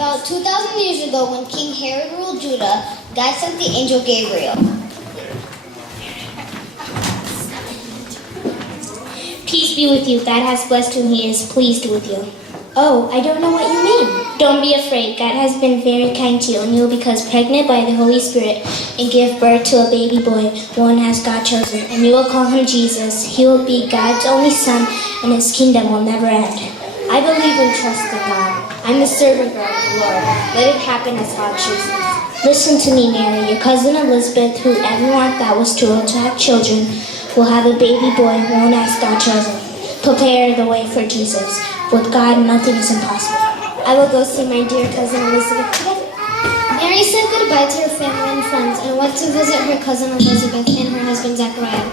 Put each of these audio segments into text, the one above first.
About 2,000 years ago, when King Herod ruled Judah, God sent the angel Gabriel. Peace be with you. God has blessed you and he is pleased with you. Oh, I don't know what you mean. Don't be afraid. God has been very kind to you, and you will become pregnant by the Holy Spirit and give birth to a baby boy, one has God chosen, and you will call him Jesus. He will be God's only son, and his kingdom will never end. I believe and trust in God. I'm the servant girl of the Lord. Let it happen as God chooses. Listen to me, Mary. Your cousin Elizabeth, who everyone thought was too old to have children, will have a baby boy, one has God chosen. Prepare the way for Jesus. With God, nothing is impossible. I will go see my dear cousin Elizabeth today. Mary said goodbye to her family and friends and went to visit her cousin Elizabeth and her husband Zachariah.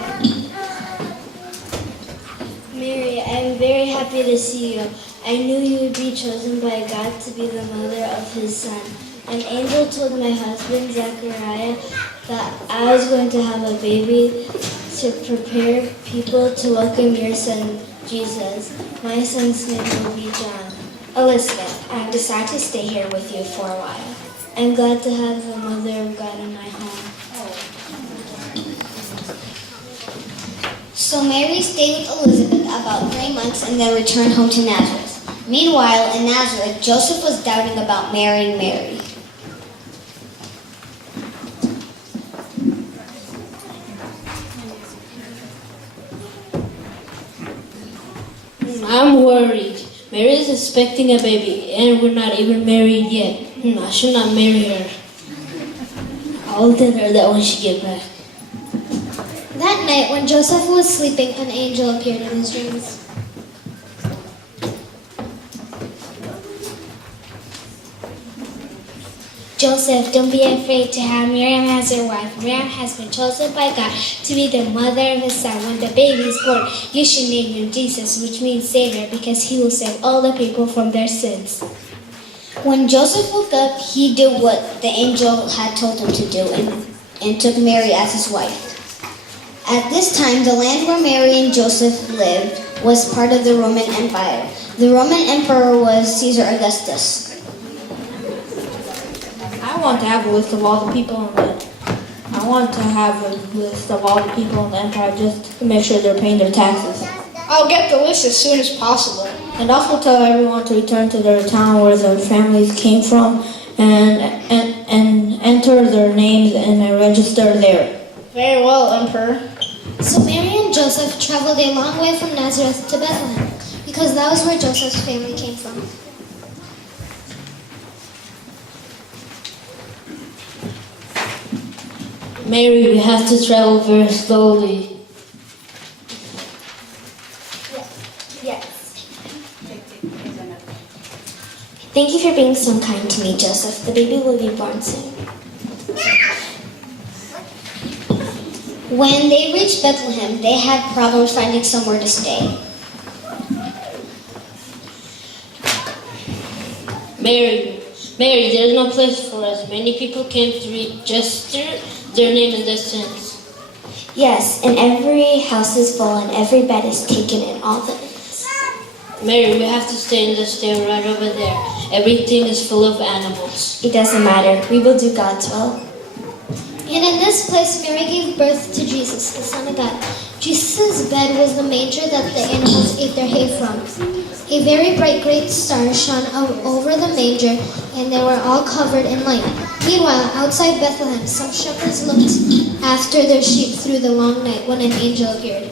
Mary, I am very happy to see you. I knew you would be chosen by God to be the mother of his son. An angel told my husband Zachariah that I was going to have a baby to prepare people to welcome your son Jesus. My son's name will be John. Elizabeth, I have decided to stay here with you for a while. I'm glad to have the mother of God in my home. So Mary stayed with Elizabeth about 3 months and then returned home to Nazareth. Meanwhile, in Nazareth, Joseph was doubting about marrying Mary. I'm worried. Mary is expecting a baby and we're not even married yet. I should not marry her. I'll tell her that when she gets back. That night, when Joseph was sleeping, an angel appeared in his dreams. Joseph, don't be afraid to have Miriam as your wife. Miriam has been chosen by God to be the mother of his son. When the baby is born, you should name him Jesus, which means Savior, because he will save all the people from their sins. When Joseph woke up, he did what the angel had told him to do and took Mary as his wife. At this time, the land where Mary and Joseph lived was part of the Roman Empire. The Roman emperor was Caesar Augustus. I want to have a list of all the people in the empire just to make sure they're paying their taxes. I'll get the list as soon as possible. And also tell everyone to return to their town where their families came from and enter their names and register there. Very well, Emperor. So Mary and Joseph traveled a long way from Nazareth to Bethlehem, because that was where Joseph's family came from. Mary, we have to travel very slowly. Yes. Thank you for being so kind to me, Joseph. The baby will be born soon. When they reached Bethlehem, they had problems finding somewhere to stay. Mary, there's no place for us. Many people came to register their name in this sense. Yes, and every house is full and every bed is taken in all the inns. Mary, we have to stay in the stair right over there. Everything is full of animals. It doesn't matter. We will do God's will. And in this place, Mary gave birth to Jesus, the Son of God. Jesus' bed was the manger that the animals ate their hay from. A very bright great star shone over the manger, and they were all covered in light. Meanwhile, outside Bethlehem, some shepherds looked after their sheep through the long night when an angel appeared.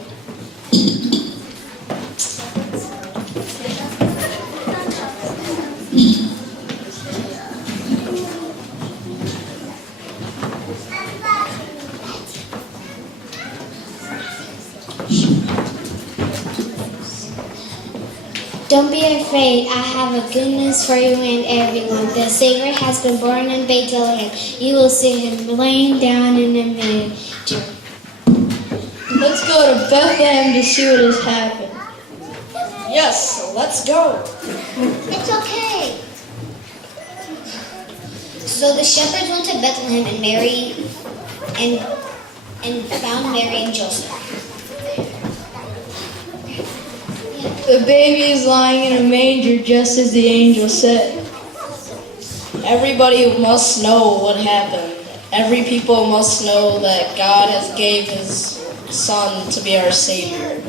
Don't be afraid. I have a good news for you and everyone. The Savior has been born in Bethlehem. You will see him laying down in a manger. Let's go to Bethlehem to see what has happened. Yes, let's go. It's okay. So the shepherds went to Bethlehem and found Mary and Joseph. The baby is lying in a manger just as the angel said. Everybody must know what happened. Every people must know that God has gave his Son to be our Savior.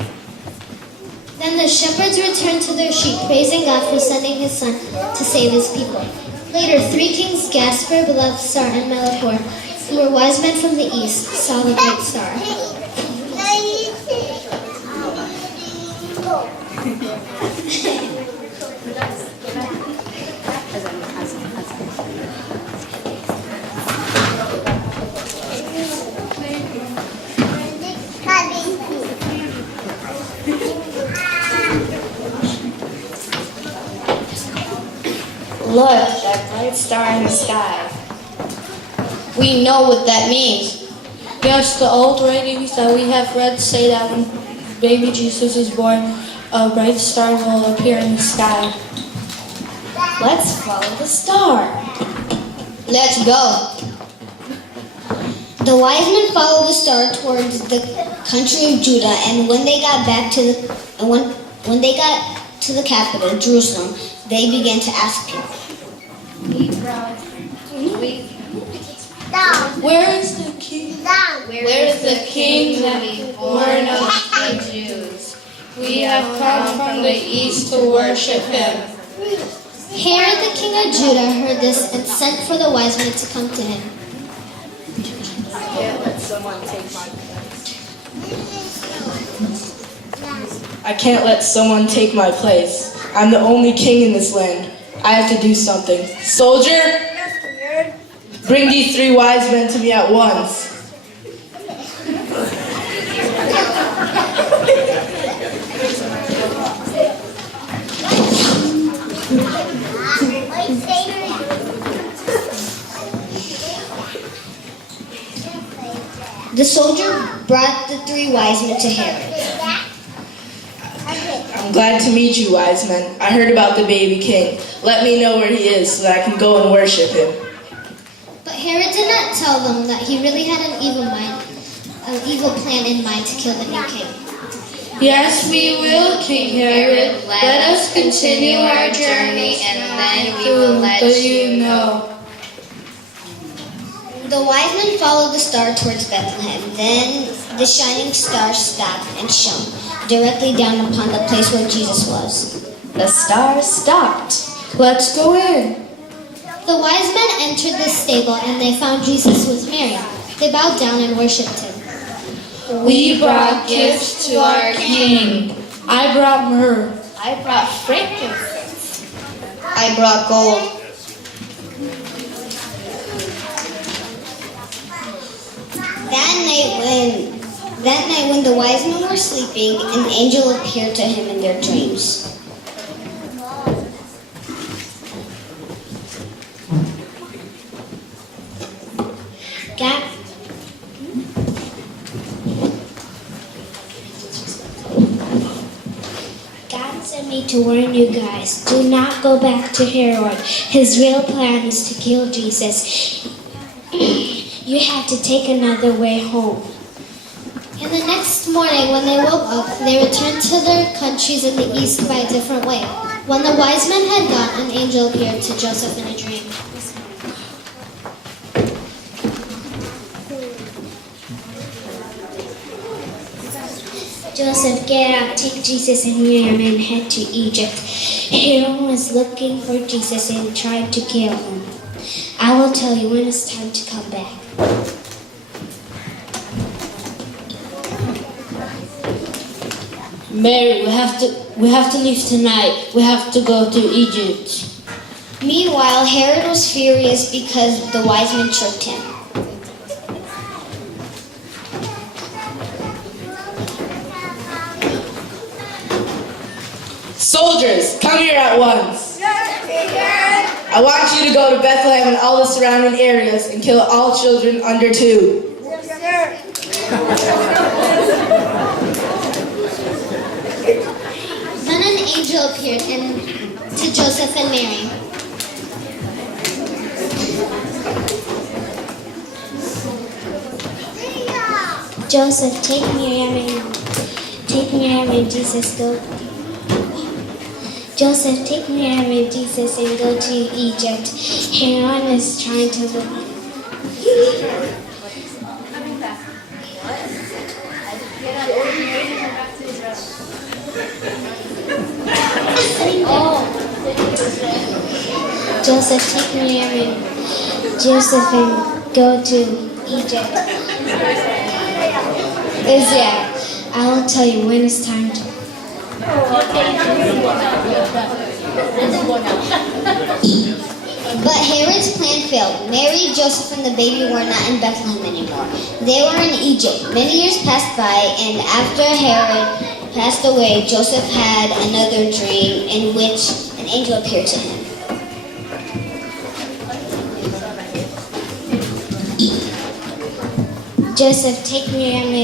Then the shepherds returned to their sheep, praising God for sending his Son to save his people. Later, three kings, Gaspar, Balthasar, and Melchior, who were wise men from the east, saw the great star. Look, that bright star in the sky. We know what that means. Yes, the old writings that we have read say that when baby Jesus is born, a bright star will appear in the sky. Let's follow the star. Let's go. The wise men followed the star towards the country of Judah, and when they got to the capital, Jerusalem, they began to ask people, Where is the king? Where is the king that is born of the Jews? We have come from the east to worship him. Herod the king of Judah heard this and sent for the wise men to come to him. I can't let someone take my place. I'm the only king in this land. I have to do something. Soldier, bring these three wise men to me at once. The soldier brought the three wise men to Herod. I'm glad to meet you, wise men. I heard about the baby king. Let me know where he is so that I can go and worship him. But Herod did not tell them that he really had an evil plan in mind to kill the new king. Yes, we will, King Herod. Let us continue our journey, and then we will let you know. The wise men followed the star towards Bethlehem. Then the shining star stopped and shone directly down upon the place where Jesus was. The star stopped. Let's go in. The wise men entered the stable and they found Jesus with Mary. They bowed down and worshipped him. We brought gifts to our king. I brought myrrh. I brought frankincense. I brought gold. That night when the wise men were sleeping, an angel appeared to him in their dreams. God sent me to warn you guys. Do not go back to Herod. His real plan is to kill Jesus. You have to take another way home. And the next morning, when they woke up, they returned to their countries in the east by a different way. When the wise men had gone, an angel appeared to Joseph in a dream. Joseph, get up, take Jesus and Miriam and head to Egypt. Herod was looking for Jesus and tried to kill him. I will tell you when it's time to come back. Mary, we have to leave tonight. We have to go to Egypt. Meanwhile, Herod was furious because the wise men tricked him. Soldiers, come here at once. I want you to go to Bethlehem and all the surrounding areas and kill all children under 2. Then an angel appeared to Joseph and Mary. Joseph, take Miriam and Jesus. Joseph, take Mary and Jesus and go to Egypt. Herod is trying to look. Joseph, take Mary and Joseph and go to Egypt. Israel, I will tell you when it's time to. But Herod's plan failed. Mary, Joseph, and the baby were not in Bethlehem anymore. They were in Egypt. Many years passed by, and after Herod passed away, Joseph had another dream in which an angel appeared to him. Joseph, take Mary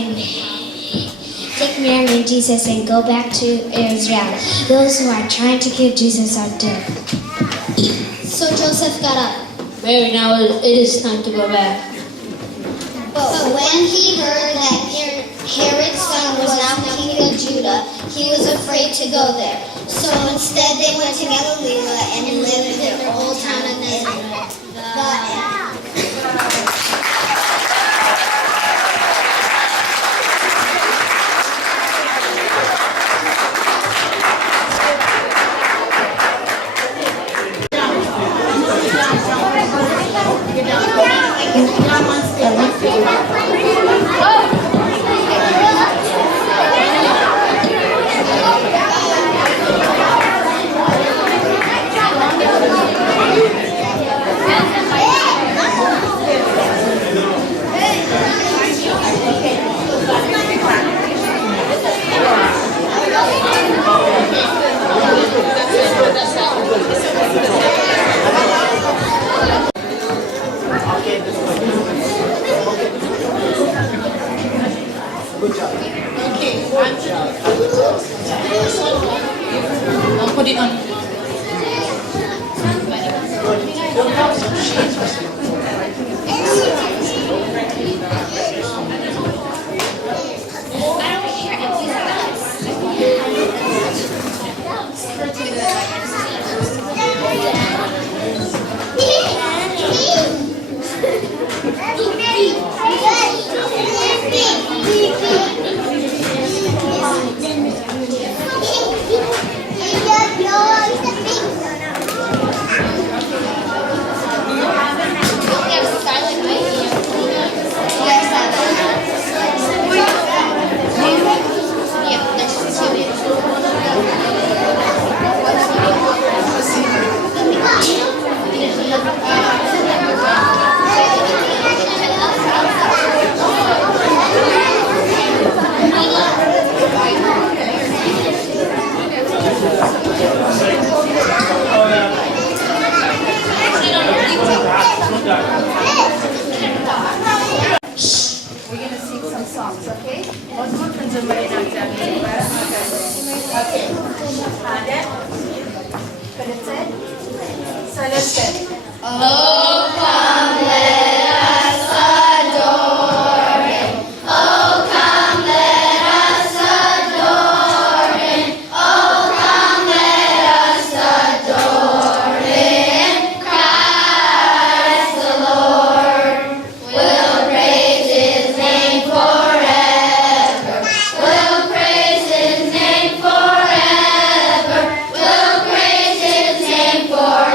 and Jesus and go back to Israel. Those who are trying to kill Jesus are dead. So Joseph got up. Mary, now it is time to go back. But when he heard that Herod's son was now king of Judah, he was afraid to go there. So instead they went to Galilee and lived in their old town of Nazareth. I'll put it on. Forever.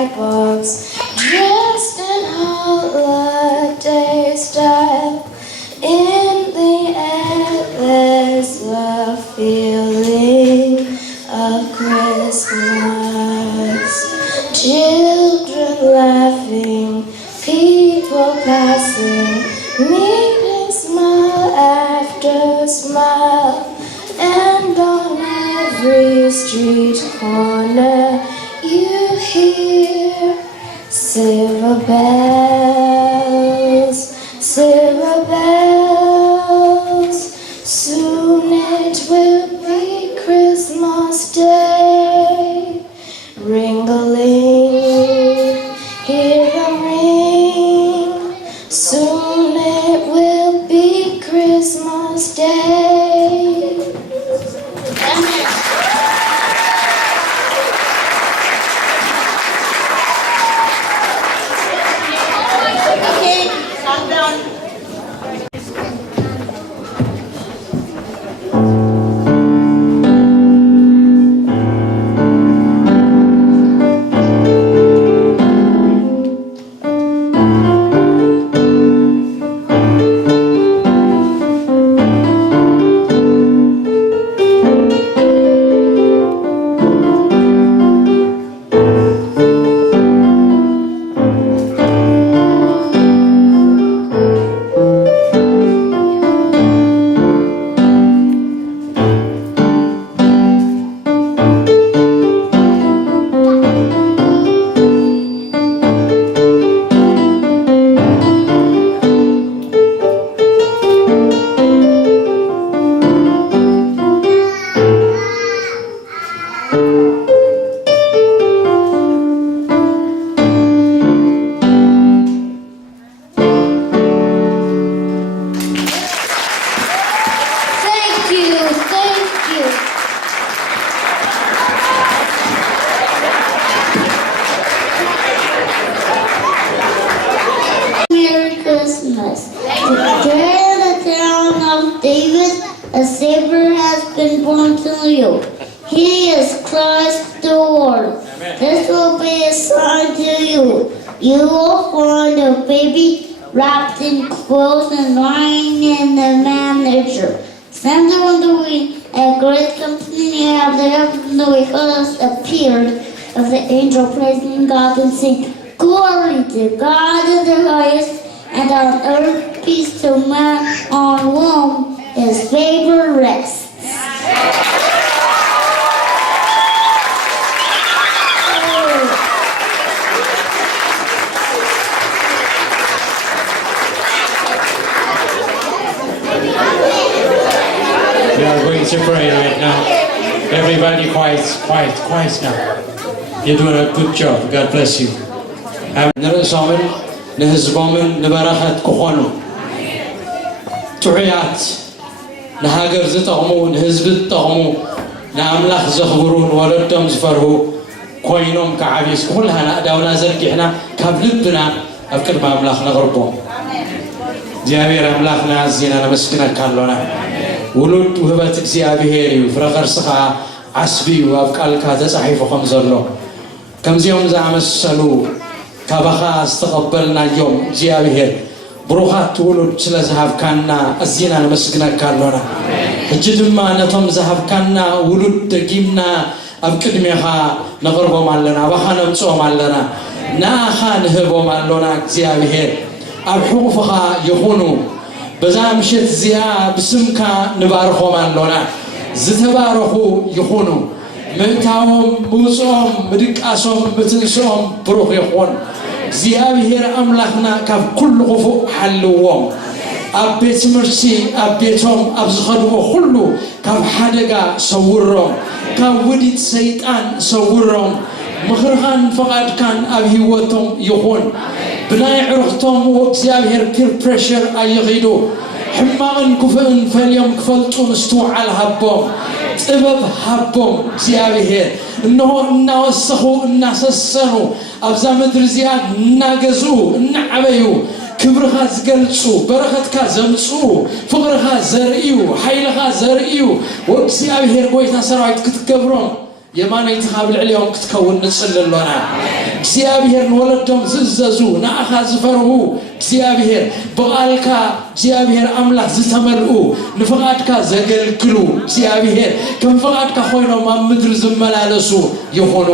white box, dressed in holiday style. In the air there's a feeling of Christmas. Children laughing, people passing, meeting smile after smile. And on every street corner you hear silver bells, silver bells. Soon it will be Christmas Day. Ring-a-ling, hear them ring. Soon it will be Christmas Day. Amen. Okay, calm down. Today in the town of David, a Savior has been born to you. He is Christ the Lord. This will be a sign to you. You will find a baby wrapped in clothes and lying in the manger. Send on the wing, a great company of the heavenly hosts appeared, of the angel praising God and saying, Glory to God in the highest, and on earth peace to man on whom his favor rests. We are going to pray right now. Everybody quiet now. You're doing a good job. God bless you. ንርእሶምን ንህዝቦምን ንበረኸት ክኾኑ ጥዑያት ንሃገር ዝጠቕሙ ንህዝቢ ዝጠቕሙ ንኣምላኽ ዘኽብሩ ንወለዶም ዝፈርሁ ኮይኖም ከዓብዩስ ኩልሃና ኣእዳውና ዘርጊሕና ካብ ልብና ኣብ ቅድሚ ኣምላኽ ነቕርቦም እግዚኣብሔር ኣምላኽና ኣዝና ነመስግነካ ኣሎና ውሉድ ውህበት እግዚኣብሔር እዩ ፍረ ኸርሲ ከዓ ዓስቢ እዩ ኣብ ቃልካ ተጻሒፉ ከም ዘሎ ከምዚኦም ዝኣመሰሉ ካባኻ ዝተቐበልናዮም እግዚኣብሔር ብሩኻት ውሉድ ስለ ዝሃብካና ኣዝና ነመስግነካ ኣሎና ሕጂ ድማ ነቶም ዝሃብካና ውሉድ ደጊምና ኣብ ቅድሜኻ ነቕርቦም ኣለና ኣባኻ ነምፅኦም ኣለና ንኣኻ ንህቦም ኣሎና እግዚኣብሔር ኣብ ሕቑፍኻ ይኹኑ በዛ ምሽት እዚኣ ብስምካ ንባርኾም ኣሎና ዝተባረኹ ይኹኑ ምእታዎም ምውፅኦም ምድቃሶም ምትንስኦም ብሩኽ ይኹን እግዚኣብሔር ኣምላኽና ካብ ኩሉ ክፉእ ሓልዎም ኣብ ቤት ትምህርቲ ኣብ ቤቶም ኣብ ዝኸድዎ ኩሉ ካብ ሓደጋ ሰውሮም ካብ ውዲት ሰይጣን ሰውሮም ምኽርኻን ፍቓድካን ኣብ ህይወቶም ይኹን ብናይ ዕርኽቶም እግዚኣብሔር ፒር ፕሬሸር ኣይኺዱ ሕማቕን ክፉእን ፈልዮም ክፈልጡ ምስትውዓል ሃቦም ጥበብ ሃቦም እግዚኣብሔር እነሆ እናወሰኹ እናሰሰኑ ኣብዛ ምድሪ እዚኣ እናገዝኡ እናዓበዩ ክብርኻ ዝገልጹ በረኸትካ ዘምጽኡ ፍቕርኻ ዘርእዩ ሓይልኻ ዘርእዩ ወእግዚኣብሔር ጎይታ ሰራዊት ክትገብሮም የማነይት ኻብል ዕልዮም ክትከውን ንጽልሎና እግዚአብሔር ንወለዶም ዝእዘዙ ንኣኻ ዝፈርሁ እግዚአብሔር በቃልካ እግዚአብሔር አምላክ ዝተመልኡ ንፍቃድካ ዘገልግሉ እግዚአብሔር ከም ፍቃድካ ኮይኖም ኣብ ምድሪ ዝመላለሱ ይኾኑ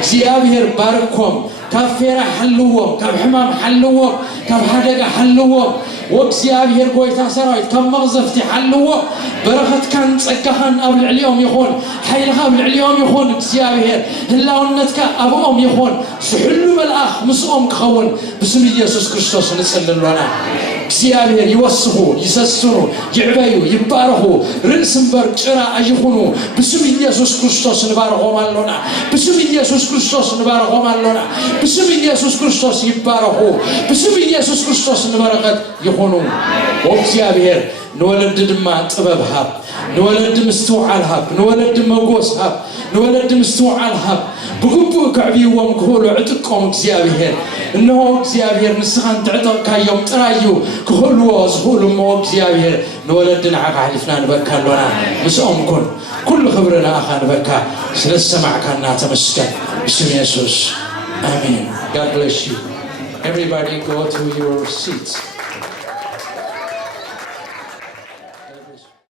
እግዚአብሔር ባርኮም ካብ ፌራ ሓልዎም ካብ ሕማም ሓልዎም ካብ ሓደጋ ሓልዎም ወእግዚአብሔር ጎይታ ሰራዊት ካብ መቕዘፍቲ ሓልዎም በረኸትካን ጸጋኻን ኣብ ልዕሊኦም ይኹን ሓይልኻ ኣብ ልዕሊኦም ይኹን እግዚአብሔር ህላውነትካ ኣብኦም ይኹን ዝሕሉ መልኣኽ ምስኦም ክኸውን ብስም ኢየሱስ ክርስቶስ ንጽልሎና እግዚአብሔር ይወስኹ ይሰስኑ ይዕበዩ ይባረኹ ርእስ እምበር ጭራ ኣይኹኑ ብስም ኢየሱስ ክርስቶስ ንባርኾም ኣሎና ብስም ኢየሱስ ክርስቶስ ንባርኾም ኣሎና ብስም ኢየሱስ ክርስቶስ ይባረኹ ብስም ኢየሱስ ክርስቶስ ንበረኸት ይኹኑ ወእግዚአብሔር ንወለድ ድማ ጥበብ ሃብ ንወለድ ምስትውዓል ሃብ ንወለድ መጎስ ሃብ ንወለድ ምስትውዓል ሃብ ብግቡእ ክዕብይዎም ክህሉ ዕጥቆም እግዚአብሔር እነሆ እግዚአብሔር ንስኻን ትዕጠቕካዮም ጥራዩ ክህልዎ ዝኽእሉ እሞ እግዚአብሔር ንወለድ ንዓኻ ሓሊፍና ንበካ ኣሎና ምስኦም ኩን ኩሉ ክብሪ ንኣኻ ንበካ ስለዝሰማዕካና ተመስገን ብስም ኢየሱስ አሜን God bless you everybody go to your seats